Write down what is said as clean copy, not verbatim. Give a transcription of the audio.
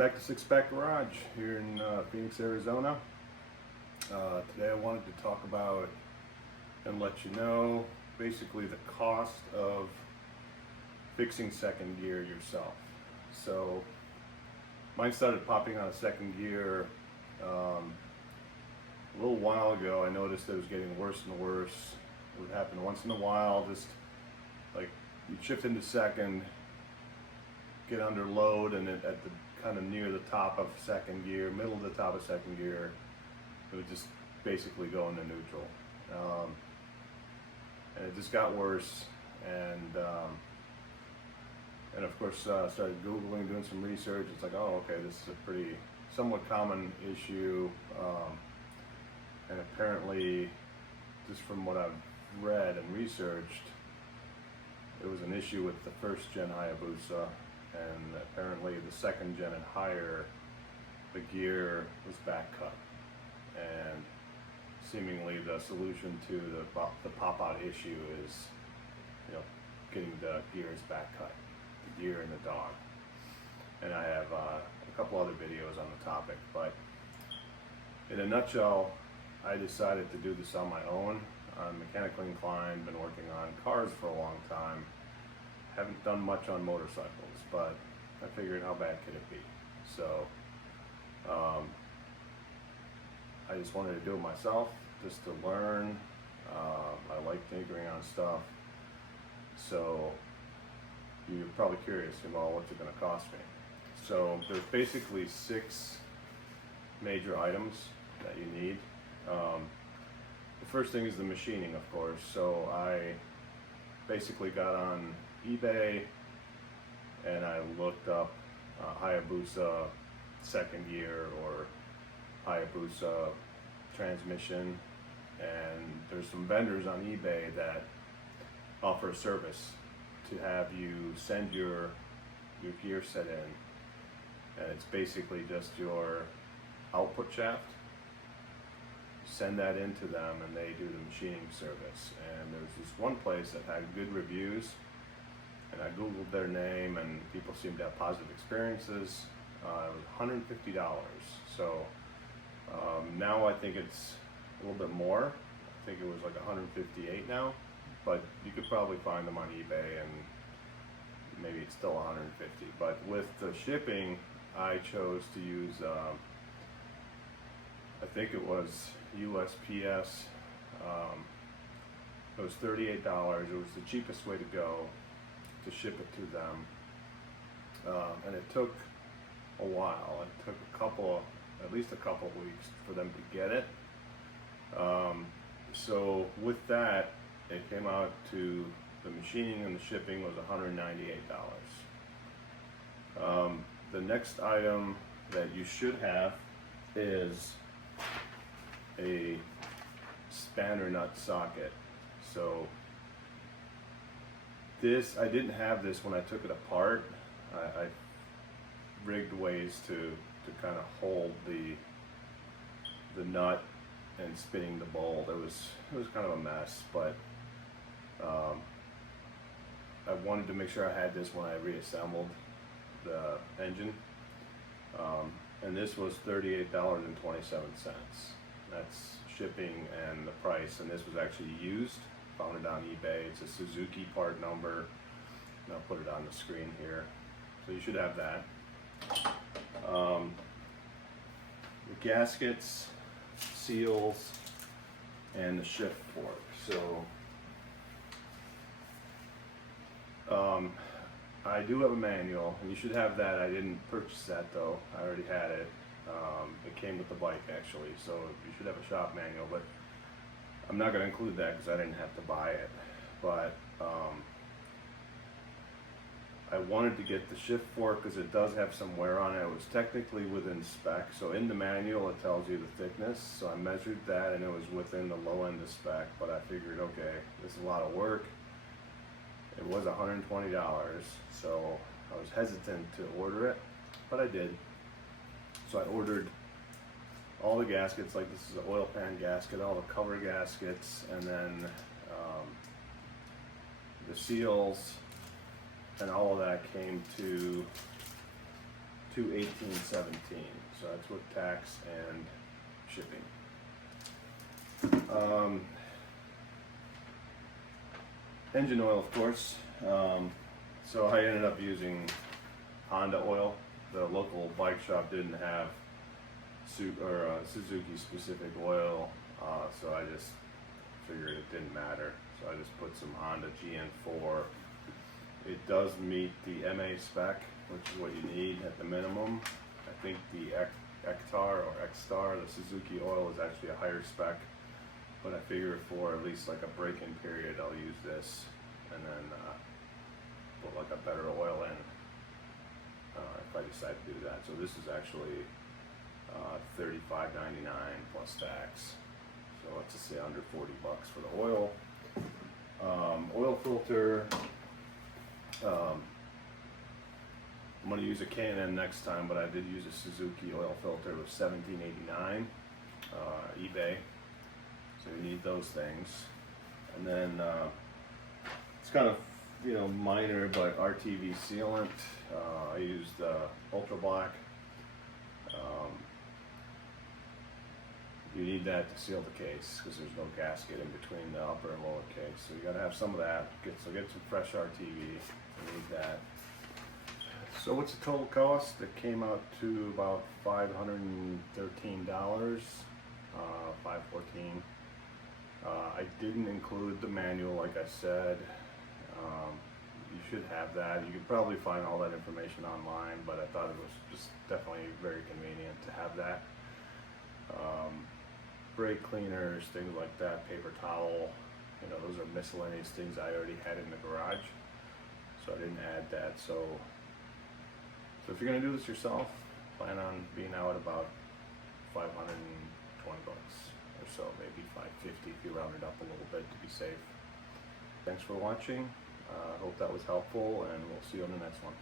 back to Six Pack Garage here in Phoenix, Arizona. Today I wanted to talk about and let you know basically the cost of fixing second gear yourself. So mine started popping on a second gear a little while ago. I noticed it was getting worse and worse. It would happen once in a while, just like you'd shift into second, get under load, and at the kind of near the top of second gear, middle of the top of second gear, it would just basically go into neutral. And it just got worse, and of course started Googling, doing some research. It's like, oh, okay, this is a pretty somewhat common issue, and apparently, just from what I've read and researched, it was an issue with the first gen Hayabusa, and apparently the second gen and higher, the gear was back cut, and seemingly the solution to the pop out issue is, getting the gears back cut, the gear and the dog. And I have a couple other videos on the topic, but in a nutshell, I decided to do this on my own. I'm mechanically inclined, been working on cars for a long time. Haven't done much on motorcycles, but I figured, how bad could it be? So I just wanted to do it myself, just to learn. I like tinkering on stuff. So you're probably curious about what's it going to cost me. So there's basically 6 major items that you need. The first thing is the machining, of course. So I basically got on eBay and I looked up Hayabusa second gear or Hayabusa transmission, and there's some vendors on eBay that offer a service to have you send your gear set in, and it's basically just your output shaft. Send that into them and they do the machining service. And there's this one place that had good reviews, and I googled their name and people seemed to have positive experiences. It was $150. So now I think it's a little bit more. I think it was like $158 now, but you could probably find them on eBay and maybe it's still $150. But with the shipping, I chose to use I think it was USPS. It was $38. It was the cheapest way to go to ship it to them, and it took a while. It took at least a couple of weeks for them to get it. So with that, it came out to the machining and the shipping was $198. The next item that you should have is a spanner nut socket. So this, I didn't have this when I took it apart. I rigged ways to kind of hold the nut and spinning the bolt. It was kind of a mess, but I wanted to make sure I had this when I reassembled the engine. And this was $38.27. That's shipping and the price, and this was actually used. Found it on eBay. It's a Suzuki part number, and I'll put it on the screen here. So you should have that. The gaskets, seals, and the shift fork. So I do have a manual, and you should have that. I didn't purchase that though. I already had it. It came with the bike actually, so you should have a shop manual, but I'm not going to include that because I didn't have to buy it. But I wanted to get the shift fork because it does have some wear on it. It was technically within spec, so in the manual it tells you the thickness, so I measured that and it was within the low end of spec, but I figured, okay, this is a lot of work. It was $120, so I was hesitant to order it, but I did. So I ordered all the gaskets, like this is an oil pan gasket, all the cover gaskets, and then the seals, and all of that came to $218.17. So that's with tax and shipping. Engine oil, of course. So I ended up using Honda oil. The local bike shop didn't have Suzuki specific oil, so I just figured it didn't matter. So I just put some Honda GN4. It does meet the MA spec, which is what you need at the minimum. I think the Ektar or X-Star, the Suzuki oil, is actually a higher spec, but I figure for at least like a break-in period, I'll use this and then put like a better oil in if I decide to do that. So this is actually $35.99 plus tax. So let's just say under 40 bucks for the oil. Oil filter. I'm going to use a K&N next time, but I did use a Suzuki oil filter with $17.89 eBay. So you need those things. And then it's kind of, you know, minor, but RTV sealant. I used Ultra Black. You need that to seal the case because there's no gasket in between the upper and lower case. So you got to have some of that. Get some fresh RTV. You need that. So what's the total cost? It came out to about $513, $514. I didn't include the manual, like I said. You should have that. You could probably find all that information online, but I thought it was just definitely very convenient to have that. Brake cleaners, things like that, paper towel, you know, those are miscellaneous things I already had in the garage, so I didn't add that. So if you're gonna do this yourself, plan on being out about 520 bucks or so, maybe 550 if you round it up a little bit to be safe. Thanks for watching. Hope that was helpful, and we'll see you on the next one.